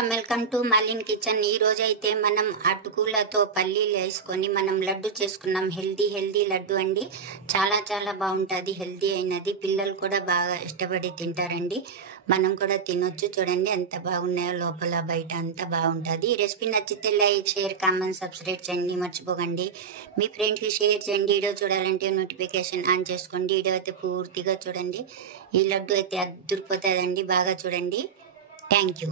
Welcome to మాలిన్ kitchen. ఈ రోజు అయితే మనం అటుకులతో పల్లీలు వేసుకొని మనం లడ్డు చేసుకున్నాం। హెల్దీ లడ్డు అండి। చాలా బాగుంటది, హెల్దీ అయినది। పిల్లలు కూడా బాగా ఇష్టపడి తింటారండి, మనం కూడా తినొచ్చు। చూడండి ఎంత బాగున్నాయో, లోపల బయట అంతా బాగుంటది। ఈ రెసిపీ నచ్చితే లైక్, షేర్, కామెంట్, సబ్స్క్రైబ్ చేయండి మర్చిపోకండి। మీ ఫ్రెండ్స్ కి షేర్ చేయండి। వీడియో చూడాలంటే నోటిఫికేషన్ ఆన్ చేసుకోండి। వీడియో అయితే పూర్తిగా చూడండి। ఈ లడ్డు అయితే అద్భుతపోతుందండి, బాగా చూడండి। Thank you.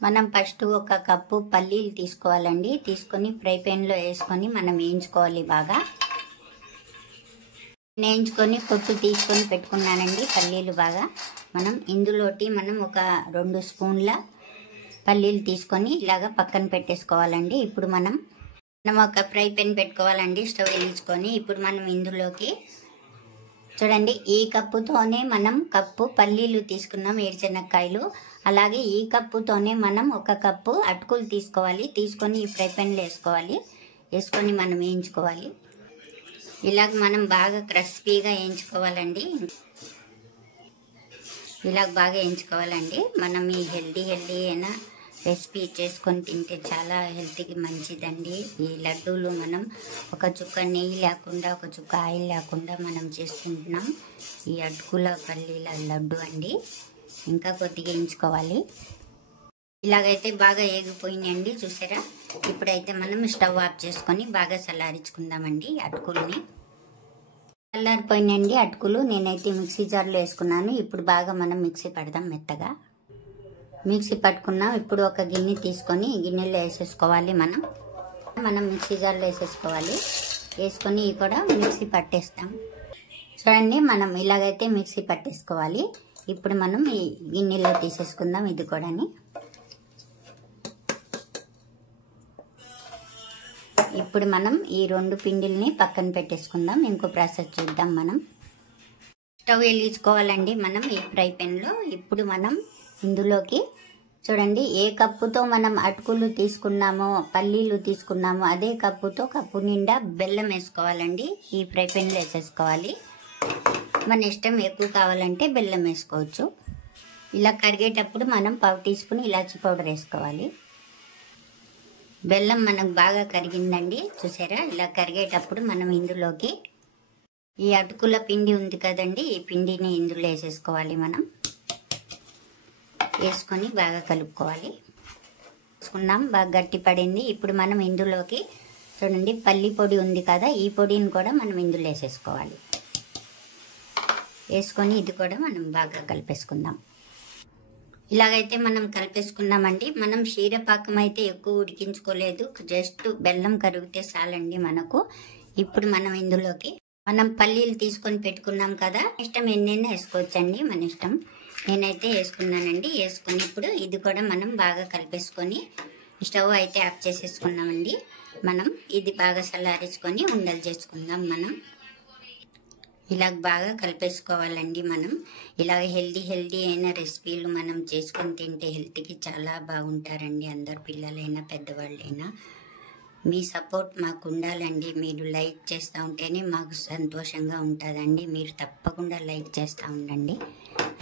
మనం ఫస్ట్ ఒక కప్పు పల్లీలు తీసుకోవాలండి। తీసుకొని ఫ్రై పాన్ లో వేసుకొని మనం వేయించుకోవాలి బాగా। వేయించుకొని పొట్టు తీసుకొని పెట్టుకున్నానండి పల్లీలు బాగా। మనం ఇందులోటి మనం ఒక 2 స్పూన్ల పల్లీలు తీసుకొని ఇలాగా పక్కన పెట్టేసుకోవాలండి। ఇప్పుడు మనం ఒక ఫ్రై పాన్ పెట్టుకోవాలండి, స్టవ్ వెలిగించుకొని। ఇప్పుడు మనం ఇందులోకి చూడండి, ఈ కప్పుతోనే మనం కప్పు పల్లీలు తీసుకున్నాం, ఏరుశనక్కాయలు। అలాగే ఈ కప్పుతోనే మనం ఒక కప్పు అటుకులు తీసుకోవాలి। తీసుకొని ఈ ఫ్రై పాన్లో వేసుకోవాలి, వేసుకొని మనం వేయించుకోవాలి। ఇలాగ మనం బాగా క్రిస్పీగా వేయించుకోవాలండి, ఇలాగ బాగా వేయించుకోవాలండి। మనం ఈ హెల్దీ అయిన రెసిపీ చేసుకొని తింటే చాలా హెల్త్కి మంచిదండి। ఈ లడ్డూలు మనం ఒక చుక్క నెయ్యి లేకుండా, ఒక చుక్క ఆయిల్ లేకుండా మనం చేసుకుంటున్నాం ఈ అటుకుల పల్లీల లడ్డు అండి। ఇంకా కొద్దిగా వేయించుకోవాలి। ఇలాగైతే బాగా ఏగిపోయినాయండి, చూసారా। ఇప్పుడైతే మనం స్టవ్ ఆఫ్ చేసుకొని బాగా చల్లారించుకుందామండి అటుకుల్ని। చల్లారిపోయినాయండి అటుకులు, నేనైతే మిక్సీ జార్లో వేసుకున్నాను। ఇప్పుడు బాగా మనం మిక్సీ పడదాం, మెత్తగా మిక్సీ పట్టుకున్నాం। ఇప్పుడు ఒక గిన్నె తీసుకొని ఈ గిన్నెలో వేసేసుకోవాలి। మనం మిక్సీ జార్లో వేసేసుకోవాలి, వేసుకొని కూడా మిక్సీ పట్టేస్తాం। చూడండి, మనం ఇలాగైతే మిక్సీ పట్టేసుకోవాలి। ఇప్పుడు మనం ఈ గిన్నెలో తీసేసుకుందాం ఇది కూడా। ఇప్పుడు మనం ఈ 2 పిండిల్ని పక్కన పెట్టేసుకుందాం। ఇంకో ప్రాసెస్ చూద్దాం మనం। స్టవ్ వెలిగించుకోవాలండి మనం ఈ ఫ్రై పాన్లో। ఇప్పుడు మనం ఇందులోకి చూడండి, ఏ కప్పుతో మనం అటుకులు తీసుకున్నామో, పల్లీలు తీసుకున్నామో అదే కప్పుతో కప్పు నిండా బెల్లం వేసుకోవాలండి। ఈ ఫ్రై పాన్లో వేసేసుకోవాలి। మన ఇష్టం, ఎక్కువ కావాలంటే బెల్లం వేసుకోవచ్చు। ఇలా కరిగేటప్పుడు మనం 1/2 టీ స్పూన్ ఇలాచీ పౌడర్ వేసుకోవాలి। బెల్లం మనకు బాగా కరిగిందండి, చూసారా। ఇలా కరిగేటప్పుడు మనం ఇందులోకి ఈ అటుకుల పిండి ఉంది కదండి, ఈ పిండిని ఇందులో వేసేసుకోవాలి। మనం వేసుకొని బాగా కలుపుకోవాలి। వేసుకున్నాం, బాగా గట్టి పడింది। ఇప్పుడు మనం ఇందులోకి చూడండి, పల్లి పొడి ఉంది కదా, ఈ పొడిని కూడా మనం ఇందులో వేసేసుకోవాలి। వేసుకొని ఇది కూడా మనం బాగా కలిపేసుకుందాం। ఇలాగైతే మనం కలిపేసుకున్నామండి। మనం క్షీరపాకం అయితే ఎక్కువ ఉడికించుకోలేదు, జస్ట్ బెల్లం కరిగితే చాలండి మనకు। ఇప్పుడు మనం ఇందులోకి మనం పల్లీలు తీసుకొని పెట్టుకున్నాం కదా, ఇష్టం ఎన్నైనా వేసుకోవచ్చండి, మన ఇష్టం। నేనైతే వేసుకున్నానండి। వేసుకొని ఇప్పుడు ఇది కూడా మనం బాగా కలిపేసుకొని స్టవ్ అయితే ఆఫ్ చేసేసుకున్నామండి। మనం ఇది బాగా చల్లారించుకొని ఉండలు చేసుకుందాం మనం। ఇలాగ బాగా కలిపేసుకోవాలండి మనం। ఇలాగ హెల్దీ అయిన రెసిపీలు మనం చేసుకొని తింటే హెల్త్కి చాలా బాగుంటారండి, అందరు పిల్లలైనా పెద్దవాళ్ళైనా। మీ సపోర్ట్ మాకు ఉండాలండి, మీరు లైక్ చేస్తూ ఉంటేనే మాకు సంతోషంగా ఉంటుందండి। మీరు తప్పకుండా లైక్ చేస్తూ ఉండండి।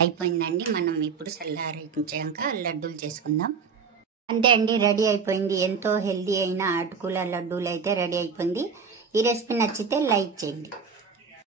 అయిపోయిందండి, మనం ఇప్పుడు చల్లారించాక లడ్డూలు చేసుకుందాం। అంతే అండి, రెడీ అయిపోయింది। ఎంతో హెల్దీ అయిన అటుకుల లడ్డూలు అయితే రెడీ అయిపోయింది। ఈ రెసిపీ నచ్చితే లైక్ చేయండి।